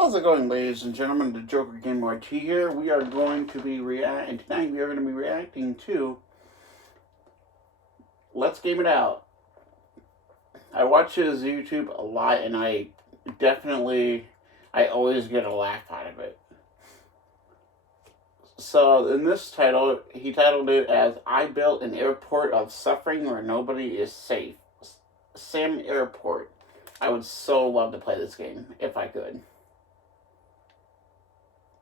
How's it going, ladies and gentlemen? The Joker Gamer YT here. We are going to be tonight we are going to be reacting to Let's Game It Out. I watch his YouTube a lot, and I always get a laugh out of it. So in this title, he titled it as "I Built an Airport of Suffering Where Nobody is Safe." Sim Airport. I would so love to play this game if I could.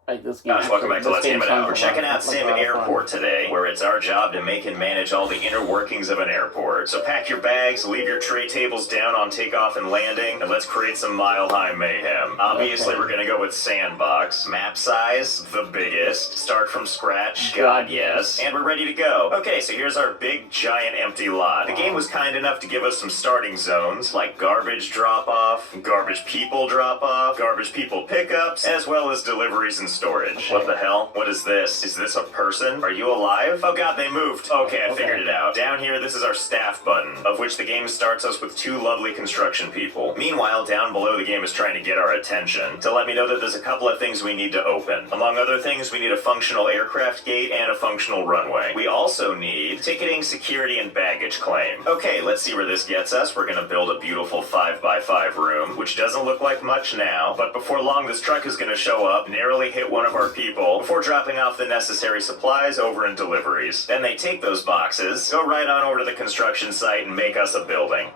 Like this game. Welcome back to Let's Game It Out. We're checking out Sim Airport today, where it's our job to make and manage all the inner workings of an airport. So pack your bags, leave your tray tables down on takeoff and landing, and let's create some mile-high mayhem. Obviously, we're going to go with sandbox. Map size, the biggest. Start from scratch, God yes. And we're ready to go. Okay, so here's our big, giant, empty lot. The game was kind enough to give us some starting zones, like garbage drop-off, garbage people drop-off, garbage people pickups, as well as deliveries and storage. What the hell? What is this? Is this a person? Are you alive? Oh god, they moved. Okay, I figured it out. Down here, this is our staff button, of which the game starts us with two lovely construction people. Meanwhile, down below, the game is trying to get our attention to let me know that there's a couple of things we need to open. Among other things, we need a functional aircraft gate and a functional runway. We also need ticketing, security, and baggage claim. Okay, let's see where this gets us. We're gonna build a beautiful 5x5 room, which doesn't look like much now, but before long, this truck is gonna show up, narrowly hit one of our people before dropping off the necessary supplies over in deliveries. Then they take those boxes, go right on over to the construction site and make us a building.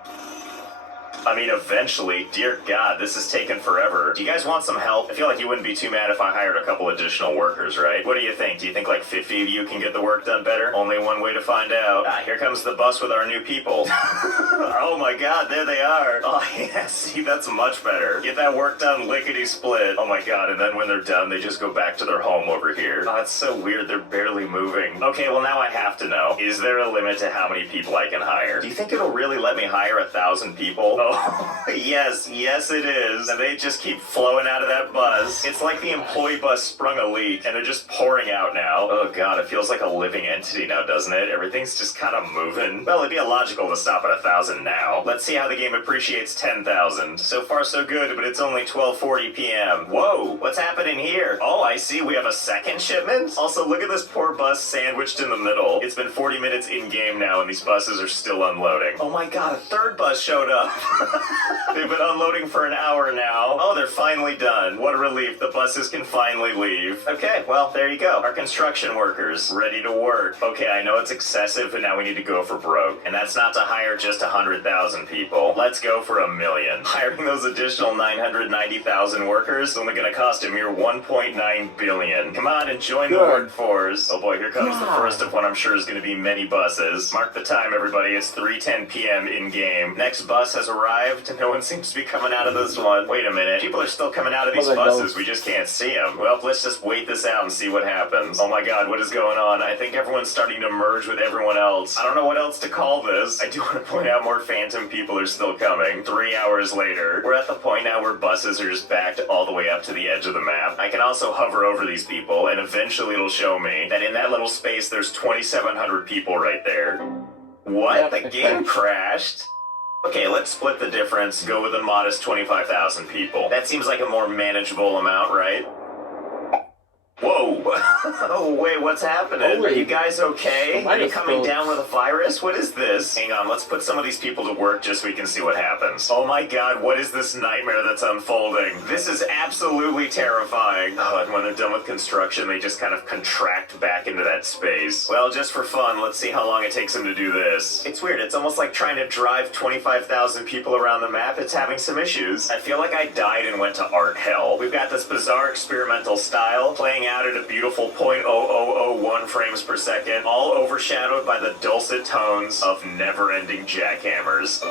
I mean, eventually. Dear God, this is taking forever. Do you guys want some help? I feel like you wouldn't be too mad if I hired a couple additional workers, right? What do you think? Do you think like 50 of you can get the work done better? Only one way to find out. Here comes the bus with our new people. Oh my God, there they are. Oh yeah, see, that's much better. Get that work done lickety-split. Oh my God, and then when they're done, they just go back to their home over here. Oh, it's so weird, they're barely moving. Okay, well now I have to know. Is there a limit to how many people I can hire? Do you think it'll really let me hire 1,000 people? Oh, yes it is. And they just keep flowing out of that bus. It's like the employee bus sprung a leak, and they're just pouring out now. Oh God, it feels like a living entity now, doesn't it? Everything's just kind of moving. Well, it'd be illogical to stop at 1,000 now. Let's see how the game appreciates 10,000. So far so good, but it's only 12:40 p.m. Whoa, what's happening here? Oh, I see, we have a second shipment? Also, look at this poor bus sandwiched in the middle. It's been 40 minutes in-game now, and these buses are still unloading. Oh my God, a third bus showed up. They've been unloading for an hour now. Oh, they're finally done. What a relief. The buses can finally leave. Okay, well, there you go. Our construction workers, ready to work. Okay, I know it's excessive, but now we need to go for broke. And that's not to hire just 100,000 people. Let's go for 1,000,000. Hiring those additional 990,000 workers is only gonna cost a mere 1.9 billion. Come on and join the workforce. Oh boy, here comes the first of what I'm sure is gonna be many buses. Mark the time, everybody. It's 3:10 p.m. in-game. Next bus has arrived. No one seems to be coming out of this one. Wait a minute. People are still coming out of these buses. We just can't see them. Well, let's just wait this out and see what happens. Oh my God, what is going on? I think everyone's starting to merge with everyone else. I don't know what else to call this. I do want to point out more phantom people are still coming. 3 hours later, we're at the point now where buses are just backed all the way up to the edge of the map. I can also hover over these people, and eventually it'll show me that in that little space there's 2,700 people right there. What? The game crashed? Okay, let's split the difference, go with a modest 25,000 people. That seems like a more manageable amount, right? Whoa! Oh, wait, what's happening? Are you guys okay? Are you coming down with a virus? What is this? Hang on, let's put some of these people to work just so we can see what happens. Oh my God, what is this nightmare that's unfolding? This is absolutely terrifying. Oh, and when they're done with construction, they just kind of contract back into that space. Well, just for fun, let's see how long it takes them to do this. It's weird, it's almost like trying to drive 25,000 people around the map. It's having some issues. I feel like I died and went to art hell. We've got this bizarre experimental style playing out at a beautiful 0.0001 frames per second, all overshadowed by the dulcet tones of never-ending jackhammers.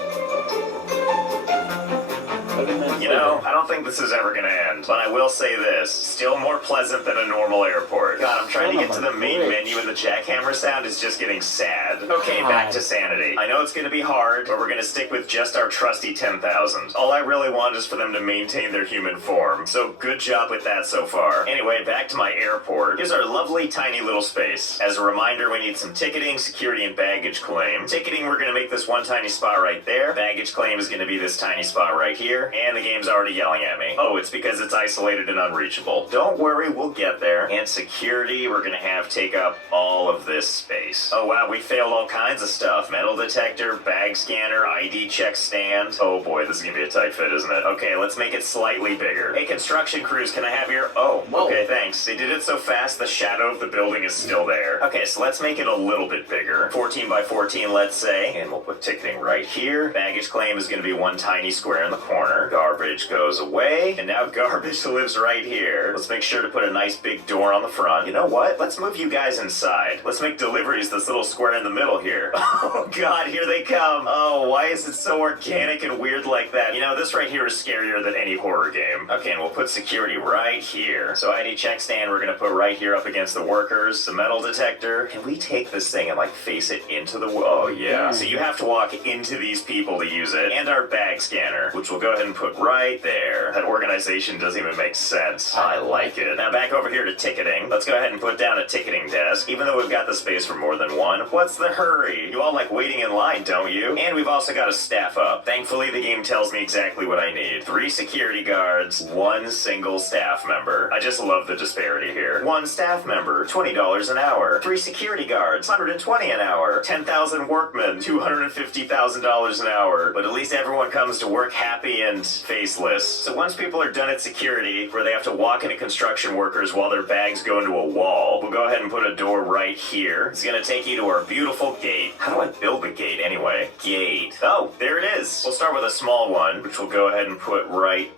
You know, I don't think this is ever gonna end, but I will say this, still more pleasant than a normal airport. God, I'm trying to get to the main menu and the jackhammer sound is just getting sad. Okay, back to sanity. I know it's gonna be hard, but we're gonna stick with just our trusty 10,000. All I really want is for them to maintain their human form, so good job with that so far. Anyway, back to my airport. Here's our lovely tiny little space. As a reminder, we need some ticketing, security, and baggage claim. Ticketing, we're gonna make this one tiny spot right there. Baggage claim is gonna be this tiny spot right here, and the the game's already yelling at me? Oh, it's because it's isolated and unreachable. Don't worry, we'll get there. And security, we're gonna have take up all of this space. Oh wow, we failed all kinds of stuff. Metal detector, bag scanner, ID check stand. Oh boy, this is gonna be a tight fit, isn't it? Okay, let's make it slightly bigger. Hey, construction crews, can I have your... Oh, okay, thanks. They did it so fast, the shadow of the building is still there. Okay, so let's make it a little bit bigger. 14 by 14, let's say. And we'll put ticketing right here. Baggage claim is gonna be one tiny square in the corner. Garbage goes away. And now garbage lives right here. Let's make sure to put a nice big door on the front. You know what? Let's move you guys inside. Let's make deliveries this little square in the middle here. Oh god, here they come. Oh, why is it so organic and weird like that? You know, this right here is scarier than any horror game. Okay, and we'll put security right here. So ID check stand we're gonna put right here up against the workers. The metal detector. Can we take this thing and like face it into the... Oh yeah. So you have to walk into these people to use it. And our bag scanner, which we'll go ahead and put right there. That organization doesn't even make sense. I like it. Now back over here to ticketing. Let's go ahead and put down a ticketing desk. Even though we've got the space for more than one, what's the hurry? You all like waiting in line, don't you? And we've also got a staff up. Thankfully, the game tells me exactly what I need. 3 security guards, 1 single staff member. I just love the disparity here. 1 staff member, $20 an hour. 3 security guards, $120 an hour. 10,000 workmen, $250,000 an hour. But at least everyone comes to work happy and faceless. So once people are done at security, where they have to walk into construction workers while their bags go into a wall, we'll go ahead and put a door right here. It's gonna take you to our beautiful gate. How do I build the gate anyway? Gate. Oh, there it is. We'll start with a small one, which we'll go ahead and put right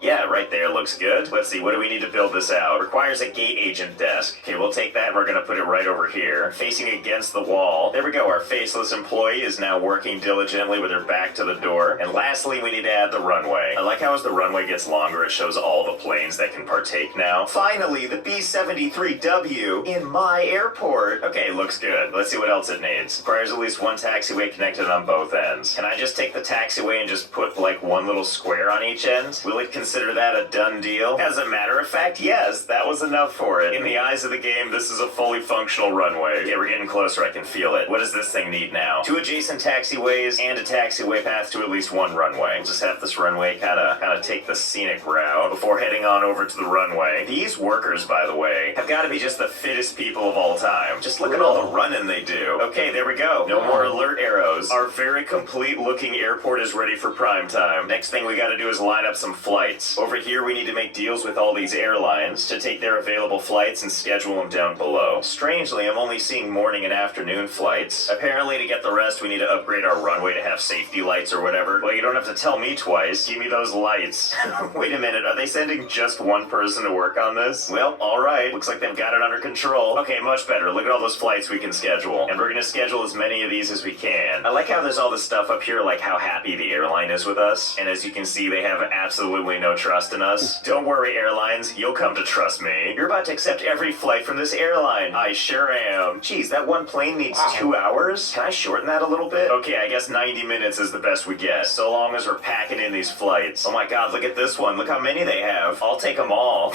there. Looks good. Let's see, what do we need to build this out? Requires a gate agent desk. Okay, we'll take that and we're gonna put it right over here, facing against the wall. There we go. Our faceless employee is now working diligently with her back to the door. And lastly, we need to add the runway. I like how as the runway gets longer, it shows all the planes that can partake now. Finally, the B-73W in my airport. Okay, looks good. Let's see what else it needs. Requires at least 1 taxiway connected on both ends. Can I just take the taxiway and just put like 1 little square on each end? Will it consider that a done deal? As a matter of fact, yes, that was enough for it. In the eyes of the game, this is a fully functional runway. Okay, we're getting closer, I can feel it. What does this thing need now? 2 adjacent taxiways and a taxiway path to at least 1 runway. We'll just have this runway kind of take the scenic route before heading on over to the runway. These workers, by the way, have got to be just the fittest people of all time. Just look at all the running they do. Okay, there we go. No more alert arrows. Our very complete looking airport is ready for prime time. Next thing we got to do is line up some flights. Over here we need to make deals with all these airlines to take their available flights and schedule them down below. Strangely, I'm only seeing morning and afternoon flights. Apparently to get the rest we need to upgrade our runway to have safety lights or whatever. Well, you don't have to tell me twice. Give me those lights. Wait a minute, are they sending just 1 person to work on this? Well, alright. Looks like they've got it under control. Okay, much better. Look at all those flights we can schedule. And we're gonna schedule as many of these as we can. I like how there's all this stuff up here, like how happy the airline is with us. And as you can see, they have absolutely no trust in us. Don't worry, airlines. You'll come to trust me. You're about to accept every flight from this airline. I sure am. Geez, that 1 plane needs 2 hours? Can I shorten that a little bit? Okay, I guess 90 minutes is the best we get. So long as we're packing in these flights. Oh my god, look at this one. Look how many they have. I'll take them all.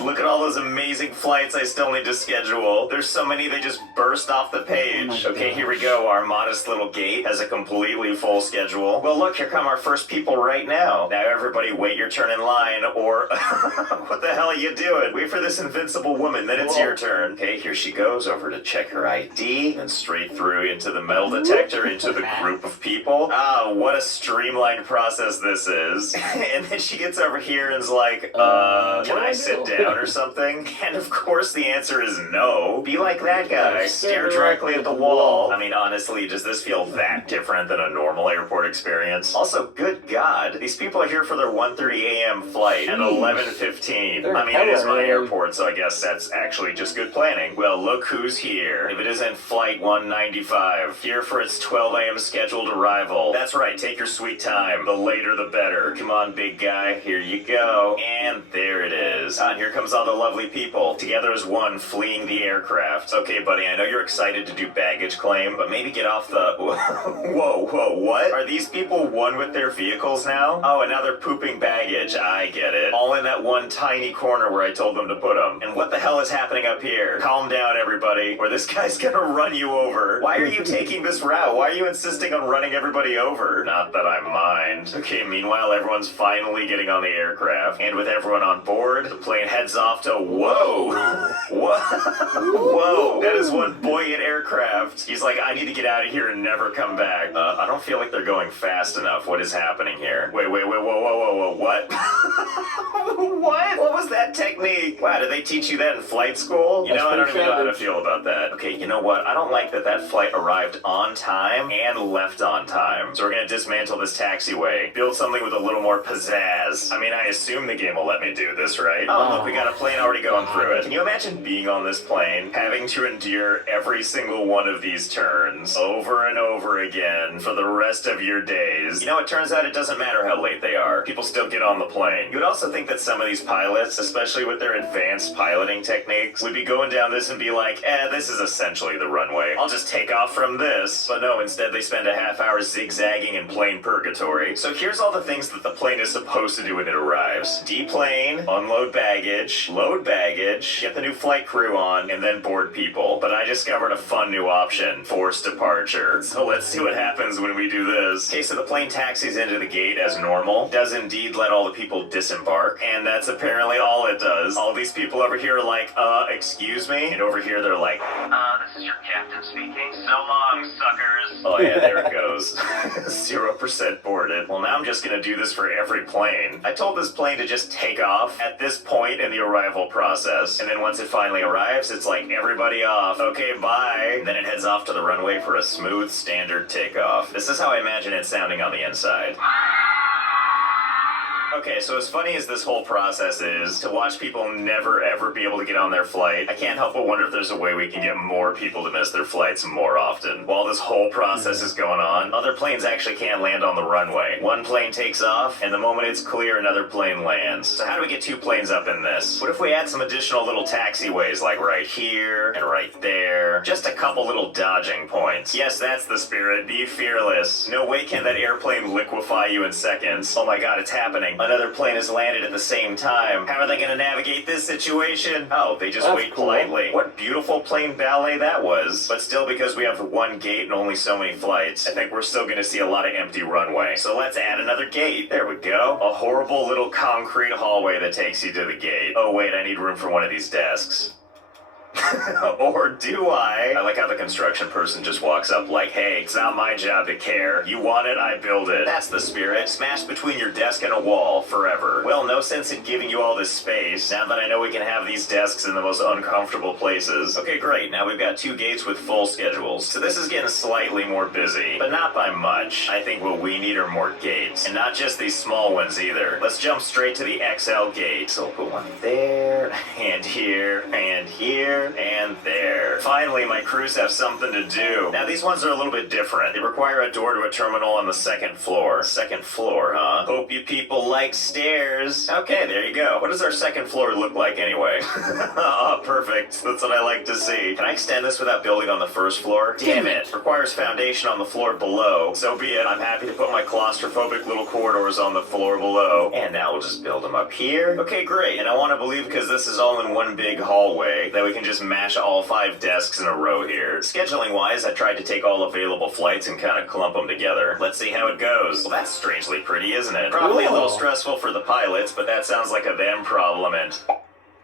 Look at all those amazing flights I still need to schedule. There's so many they just burst off the page. Okay, here we go. Our modest little gate has a completely full schedule. Well, look, here come our first people right now. Now everybody wait your turn in line, or what the hell are you doing? Wait for this invincible woman, then it's your turn. Okay, here she goes over to check her ID, and straight through into the metal detector, into the group of people. Ah, what a streamlined process this is. And then she gets over here and is like, can I sit down or something? And of course the answer is no. Be like that guy. Stare directly at the wall. I mean, honestly, does this feel that different than a normal airport experience? Also, good God, these people are here for their 1:30 a.m. flight at 11:15. I mean, it is my airport, so I guess that's actually just good planning. Well, look who's here. If it isn't Flight 195, here for its 12 a.m. scheduled arrival. That's right, take your sweet time. The later the better. Come on, big guy, here you go. And there it is. And here comes all the lovely people, together as one, fleeing the aircraft. Okay, buddy, I know you're excited to do baggage claim, but maybe get off the... Whoa, what? Are these people one with their vehicles now? Oh, and now they're pooping baggage. I get it. All in that one tiny corner where I told them to put them. And what the hell is happening up here? Calm down, everybody, or this guy's gonna run you over. Why are you taking this route? Why are you insisting on running everybody over? Not that I mind. Okay, meanwhile, everyone's finally getting on the aircraft. And with everyone on board, the plane heads off to whoa! Whoa! That is one buoyant aircraft. He's like, I need to get out of here and never come back. I don't feel like they're going fast enough. What is happening here? Wait, whoa, what? What was that technique? Wow, did they teach you that in flight school? You know, I don't even know how to feel about that. Okay, you know what? I don't like that flight arrived on time and left on time. So we're gonna dismantle this taxiway, build something with a little more pizzazz. I mean, I assume the game will let me do this, right? Oh, look, we got a plane already going through it. Can you imagine being on this plane, having to endure every single one of these turns over and over again for the rest of your days? You know, it turns out it doesn't matter how late they are. People still get on the plane. You would also think that some of these pilots, especially with their advanced piloting techniques, would be going down this and be like, this is essentially the runway. I'll just take off from this. But no, instead they spend a half hour zigzagging in plane purgatory. So here's all the things that the plane is supposed to do when it arrives. Deplane, unload baggage, load baggage, get the new flight crew on, and then board people. But I discovered a fun new option, forced departure. So let's see what happens when we do this. Okay, so the plane taxis into the gate as normal, does indeed let all the people disembark, and that's apparently all it does. All these people over here are like, excuse me? And over here they're like, this is your captain speaking. So long, suckers. Oh yeah, there it goes. 0% boarded. Well, now I'm just gonna do this for every plane. I told this plane to just take off at this point in the arrival process. And then once it finally arrives, it's like, everybody off. Okay, bye. Then it heads off to the runway for a smooth, standard takeoff. This is how I imagine it sounding on the inside. Okay, so as funny as this whole process is, to watch people never ever be able to get on their flight, I can't help but wonder if there's a way we can get more people to miss their flights more often. While this whole process is going on, other planes actually can't land on the runway. One plane takes off, and the moment it's clear, another plane lands. So how do we get two planes up in this? What if we add some additional little taxiways, like right here and right there? Just a couple little dodging points. Yes, that's the spirit. Be fearless. No way can that airplane liquefy you in seconds. Oh my god, it's happening. Another plane has landed at the same time. How are they going to navigate this situation? Oh, they just wait politely. What beautiful plane ballet that was. But still, because we have one gate and only so many flights, I think we're still going to see a lot of empty runway. So let's add another gate. There we go. A horrible little concrete hallway that takes you to the gate. Oh wait, I need room for one of these desks. Or do I? I like how the construction person just walks up like, hey, it's not my job to care. You want it, I build it. That's the spirit. Smashed between your desk and a wall forever. Well, no sense in giving you all this space, now that I know we can have these desks in the most uncomfortable places. Okay, great. Now we've got two gates with full schedules. So this is getting slightly more busy, but not by much. I think what we need are more gates. And not just these small ones either. Let's jump straight to the XL gate. So we'll put one there, and here, and here, and there. Finally, my crews have something to do. Now, these ones are a little bit different. They require a door to a terminal on the second floor. Second floor, huh? Hope you people like stairs. Okay, there you go. What does our second floor look like anyway? Oh, perfect. That's what I like to see. Can I extend this without building on the first floor? Damn it. Requires foundation on the floor below. So be it. I'm happy to put my claustrophobic little corridors on the floor below. And now we'll just build them up here. Okay, great. And I want to believe, because this is all in one big hallway, that we can just mash all 5 desks in a row here. Scheduling wise, I tried to take all available flights and kind of clump them together. Let's see how it goes. Well, that's strangely pretty, isn't it? Probably a little stressful for the pilots, but that sounds like a them problem, and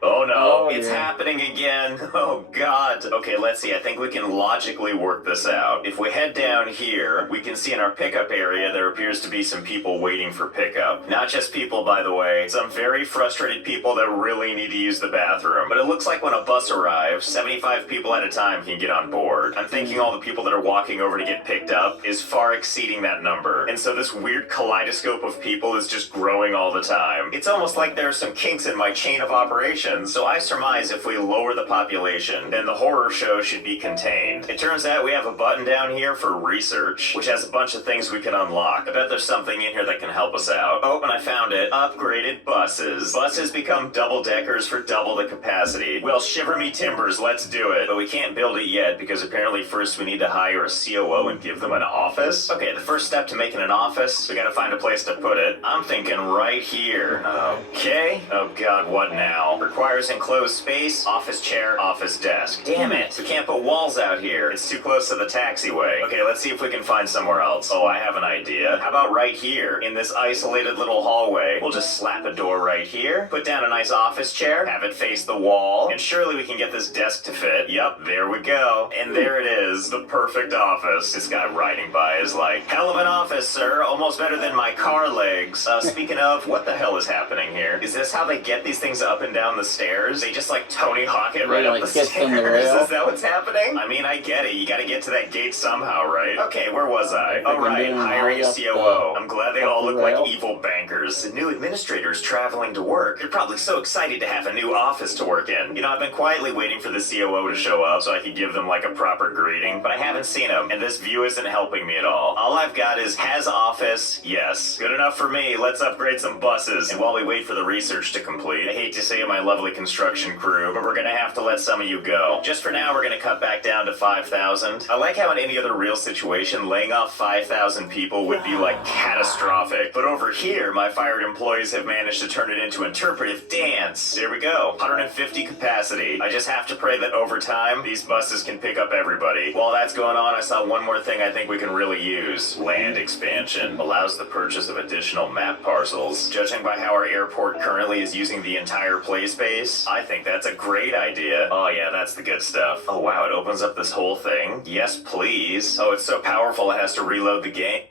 oh no, it's happening again. Oh god. Okay, let's see. I think we can logically work this out. If we head down here, we can see in our pickup area there appears to be some people waiting for pickup. Not just people, by the way. Some very frustrated people that really need to use the bathroom. But it looks like when a bus arrives, 75 people at a time can get on board. I'm thinking all the people that are walking over to get picked up is far exceeding that number. And so this weird kaleidoscope of people is just growing all the time. It's almost like there are some kinks in my chain of operations. So I surmise if we lower the population, then the horror show should be contained. It turns out we have a button down here for research, which has a bunch of things we can unlock. I bet there's something in here that can help us out. Oh, and I found it. Upgraded buses. Buses become double-deckers for double the capacity. Well, shiver me timbers, let's do it. But we can't build it yet, because apparently first we need to hire a COO and give them an office. Okay, the first step to making an office, we gotta find a place to put it. I'm thinking right here. Okay. Oh god, what now? Requires requires enclosed space, office chair, office desk. Damn it, we can't put walls out here. It's too close to the taxiway. Okay, let's see if we can find somewhere else. Oh, I have an idea. How about right here, in this isolated little hallway? We'll just slap a door right here, put down a nice office chair, have it face the wall, and surely we can get this desk to fit. Yep, there we go. And there it is, the perfect office. This guy riding by is like, hell of an office, sir. Almost better than my car legs. Speaking of, what the hell is happening here? Is this how they get these things up and down the stairs? They just like Tony Hawk it right up the stairs. Is that what's happening? I mean, I get it. You gotta get to that gate somehow, right? Okay, where was I? Oh, right, hiring a COO. I'm glad they all look like evil bankers. The new administrators traveling to work. They're probably so excited to have a new office to work in. You know, I've been quietly waiting for the COO to show up so I could give them like a proper greeting, but I haven't seen him, and this view isn't helping me at all. All I've got is has office, yes. Good enough for me. Let's upgrade some buses. And while we wait for the research to complete, I hate to say it, my lovely construction crew, but we're gonna have to let some of you go. Just for now, we're gonna cut back down to 5,000. I like how in any other real situation, laying off 5,000 people would be like catastrophic. But over here, my fired employees have managed to turn it into interpretive dance. There we go. 150 capacity. I just have to pray that over time, these buses can pick up everybody. While that's going on, I saw one more thing I think we can really use. Land expansion. Allows the purchase of additional map parcels. Judging by how our airport currently is using the entire play space, I think that's a great idea. Oh yeah, that's the good stuff. Oh wow, it opens up this whole thing. Yes, please. Oh, it's so powerful it has to reload the game.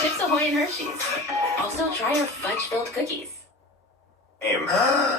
Chips Ahoy and Hershey's. Also, try our fudge-filled cookies.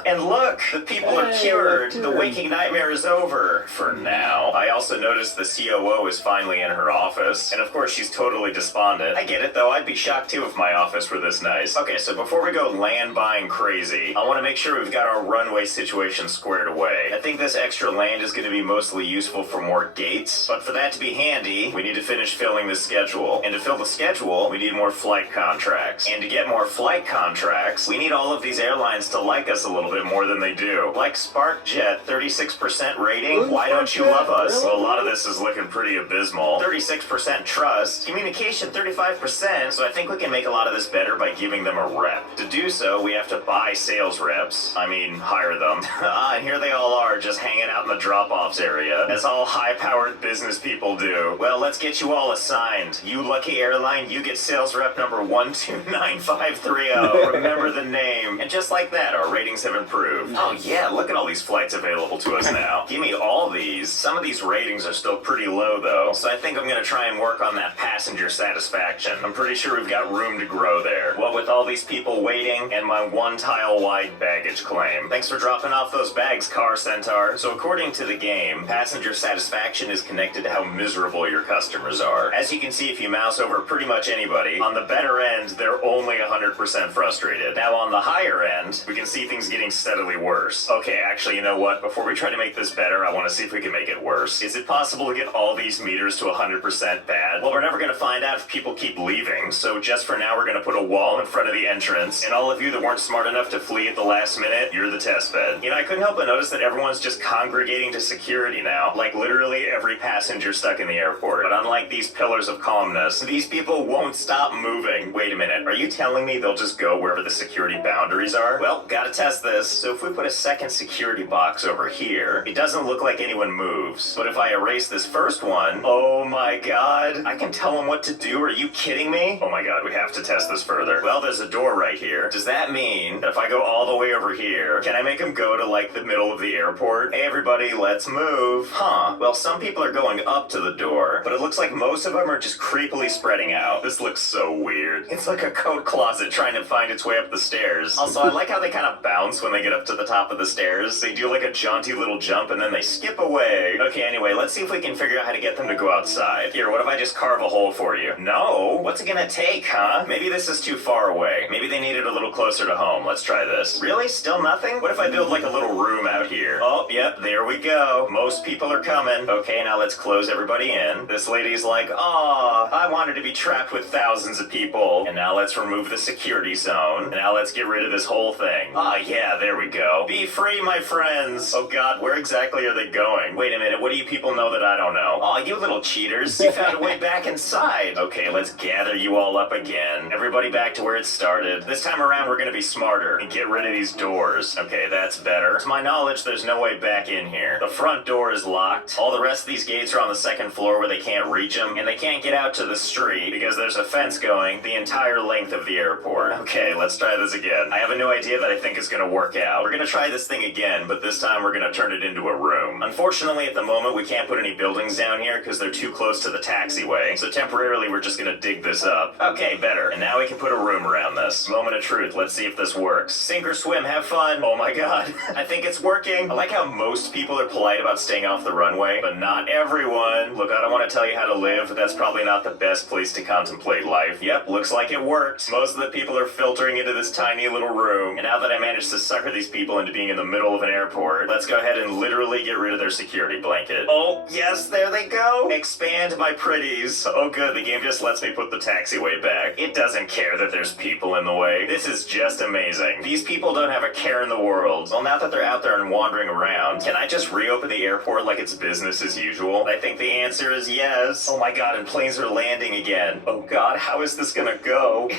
And look, the people are cured. The waking nightmare is over. For now. I also noticed the COO is finally in her office. And of course, she's totally despondent. I get it, though. I'd be shocked, too, if my office were this nice. Okay, so before we go land buying crazy, I want to make sure we've got our runway situation squared away. I think this extra land is going to be mostly useful for more gates. But for that to be handy, we need to finish filling the schedule. And to fill the schedule, we need more flight contracts. And to get more flight contracts, we need all of these airlines to like us a little bit more than they do. Like SparkJet, 36% rating. Why don't you love us? Well, a lot of this is looking pretty abysmal. 36% trust. Communication, 35%. So I think we can make a lot of this better by giving them a rep. To do so, we have to buy sales reps. I mean, hire them. And here they all are, just hanging out in the drop-offs area, as all high-powered business people do. Well, let's get you all assigned. You lucky airline, you get sales rep number 129530. Remember the name. And just like that, our ratings have improved. Oh yeah, look at all these flights available to us now. Give me all these. Some of these ratings are still pretty low though, so I think I'm gonna try and work on that passenger satisfaction. I'm pretty sure we've got room to grow there. What with all these people waiting and my one tile wide baggage claim. Thanks for dropping off those bags, Car Centaur. So according to the game, passenger satisfaction is connected to how miserable your customers are. As you can see if you mouse over pretty much anybody, on the better end, they're only 100% frustrated. Now on the higher end, we can see things getting steadily worse. Okay, actually, you know what? Before we try to make this better, I want to see if we can make it worse. Is it possible to get all these meters to 100% bad? Well, we're never going to find out if people keep leaving, so just for now, we're going to put a wall in front of the entrance, and all of you that weren't smart enough to flee at the last minute, you're the test bed. You know, I couldn't help but notice that everyone's just congregating to security now, like literally every passenger stuck in the airport. But unlike these pillars of calmness, these people won't stop moving. Wait a minute, are you telling me they'll just go wherever the security boundaries are? Well, gotta test this. So if we put a second security box over here, it doesn't look like anyone moves. But if I erase this first one, oh my god, I can tell them what to do. Are you kidding me? Oh my god, we have to test this further. Well, there's a door right here. Does that mean that if I go all the way over here, can I make them go to like the middle of the airport? Hey everybody, let's move. Huh. Well, some people are going up to the door, but it looks like most of them are just creepily spreading out. This looks so weird. It's like a coat closet trying to find its way up the stairs. Also, I like how they kind of bounce when they get up to the top of the stairs. They do like a jaunty little jump and then they skip away. Okay, anyway, let's see if we can figure out how to get them to go outside. Here, what if I just carve a hole for you? No? What's it gonna take, huh? Maybe this is too far away. Maybe they need it a little closer to home. Let's try this. Really? Still nothing? What if I build like a little room out here? Oh, yep, there we go. Most people are coming. Okay, now let's close everybody in. This lady's like, aw, I wanted to be trapped with thousands of people. And now let's remove the security zone. And now let's get rid of this whole thing. thing. Ah, yeah, there we go. Be free, my friends. Oh god, where exactly are they going? Wait a minute, what do you people know that I don't know? Oh, you little cheaters. You found a way back inside. Okay, let's gather you all up again. Everybody back to where it started. This time around, we're gonna be smarter and get rid of these doors. Okay, that's better. To my knowledge, there's no way back in here. The front door is locked. All the rest of these gates are on the second floor where they can't reach them, and they can't get out to the street because there's a fence going the entire length of the airport. Okay, let's try this again. I have a new idea that I think is gonna work out. We're gonna try this thing again, but this time we're gonna turn it into a room. Unfortunately, at the moment, we can't put any buildings down here because they're too close to the taxiway, so temporarily we're just gonna dig this up. Okay, better. And now we can put a room around this. Moment of truth. Let's see if this works. Sink or swim, have fun. Oh my god. I think it's working. I like how most people are polite about staying off the runway, but not everyone. Look, I don't want to tell you how to live, but that's probably not the best place to contemplate life. Yep, looks like it worked. Most of the people are filtering into this tiny little room, and now that I managed to sucker these people into being in the middle of an airport, let's go ahead and literally get rid of their security blanket. Oh, yes, there they go. Expand my pretties. Oh good, the game just lets me put the taxiway back. It doesn't care that there's people in the way. This is just amazing. These people don't have a care in the world. Well, now that they're out there and wandering around, can I just reopen the airport like it's business as usual? I think the answer is yes. Oh my god, and planes are landing again. Oh god, how is this gonna go?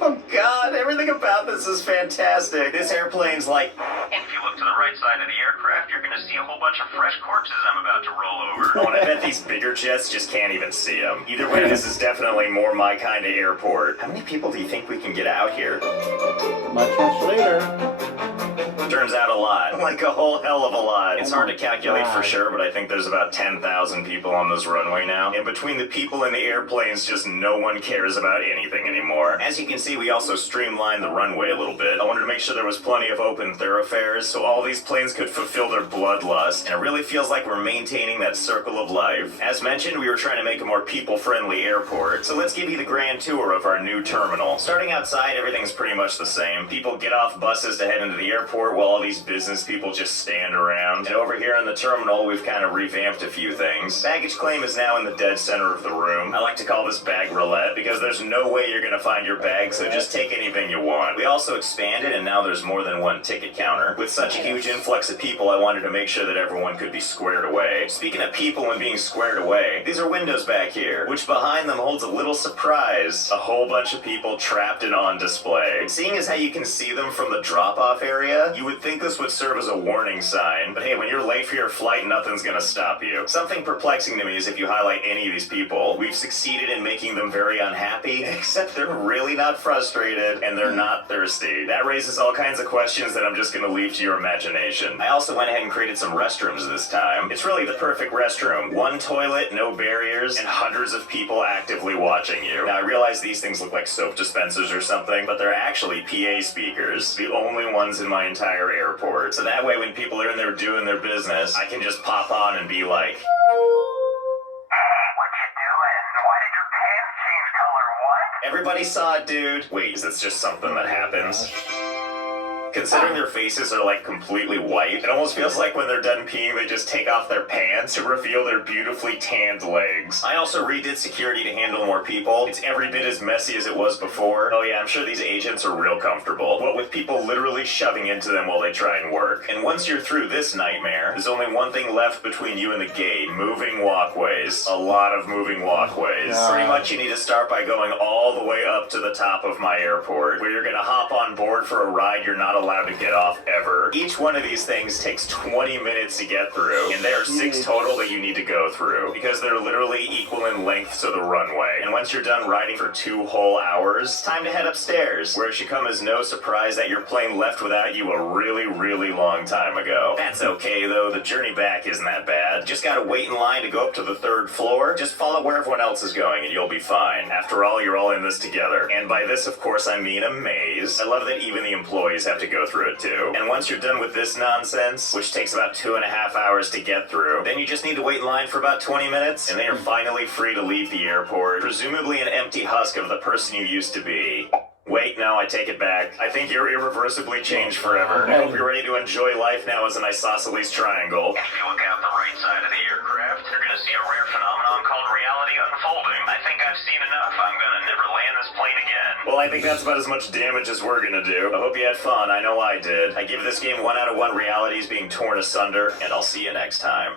Oh god, everything about this is fantastic. This airplane's like... If you look to the right side of the aircraft, you're gonna see a whole bunch of fresh corpses I'm about to roll over. Oh, and I bet these bigger jets just can't even see them. Either way, this is definitely more my kind of airport. How many people do you think we can get out here? Much later. Turns out a lot. Like a whole hell of a lot. It's hard to calculate for God. sure, but I think there's about 10,000 people on this runway now. And between the people and the airplanes, just no one cares about anything anymore. As you can see, we also streamlined the runway a little bit. I wanted to make sure there was plenty of open thoroughfares so all these planes could fulfill their bloodlust. And it really feels like we're maintaining that circle of life. As mentioned, we were trying to make a more people-friendly airport. So let's give you the grand tour of our new terminal. Starting outside, everything's pretty much the same. People get off buses to head into the airport while all these business people just stand around. And over here in the terminal, we've kind of revamped a few things. Baggage claim is now in the dead center of the room. I like to call this bag roulette because there's no way you're gonna find your bag, so just take anything you want. We also expanded and now there's more than one ticket counter. With such a huge influx of people, I wanted to make sure that everyone could be squared away. Speaking of people and being squared away, these are windows back here, which behind them holds a little surprise. A whole bunch of people trapped and on display. Seeing as how you can see them from the drop-off area, you would think this would serve as a warning sign, but hey, when you're late for your flight, nothing's gonna stop you. Something perplexing to me is if you highlight any of these people, we've succeeded in making them very unhappy, except they're really not frustrated and they're not thirsty. That raises all kinds of questions that I'm just gonna leave to your imagination. I also went ahead and created some restrooms this time. It's really the perfect restroom. One toilet, no barriers, and hundreds of people actively watching you. Now I realize these things look like soap dispensers or something, but they're actually PA speakers, the only ones in my entire airport. So that way when people are in there doing their business, I can just pop on and be like, everybody saw it, dude. Wait, is this just something that happens? Considering their faces are like completely white, it almost feels like when they're done peeing, they just take off their pants to reveal their beautifully tanned legs. I also redid security to handle more people. It's every bit as messy as it was before. Oh yeah, I'm sure these agents are real comfortable. What with people literally shoving into them while they try and work. And once you're through this nightmare, there's only one thing left between you and the gate. Moving walkways. A lot of moving walkways. Pretty much you need to start by going all the way up to the top of my airport, where you're gonna hop on board for a ride you're not allowed to get off ever. Each one of these things takes 20 minutes to get through, and there are 6 total that you need to go through, because they're literally equal in length to the runway. And once you're done riding for 2 whole hours, it's time to head upstairs, where it should come as no surprise that your plane left without you a really, really long time ago. That's okay though, the journey back isn't that bad. Just gotta wait in line to go up to the 3rd floor. Just follow where everyone else is going and you'll be fine. After all, you're all in this together. And by this, of course, I mean a maze. I love that even the employees have to go through it too. And once you're done with this nonsense, which takes about 2.5 hours to get through, then you just need to wait in line for about 20 minutes, and then you're finally free to leave the airport, presumably an empty husk of the person you used to be. Wait, no, I take it back. I think you're irreversibly changed forever. I hope you're ready to enjoy life now as an isosceles triangle. If you look out the right side of the aircraft, you're gonna see a rare phenomenon called reality unfolding. I think I've seen enough. I'm gonna never land this plane again. Well, I think that's about as much damage as we're gonna do. I hope you had fun. I know I did. I give this game 1 out of 1 realities being torn asunder, and I'll see you next time.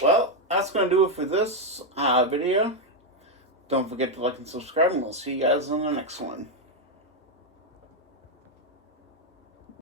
Well, that's going to do it for this video. Don't forget to like and subscribe, and we'll see you guys in the next one.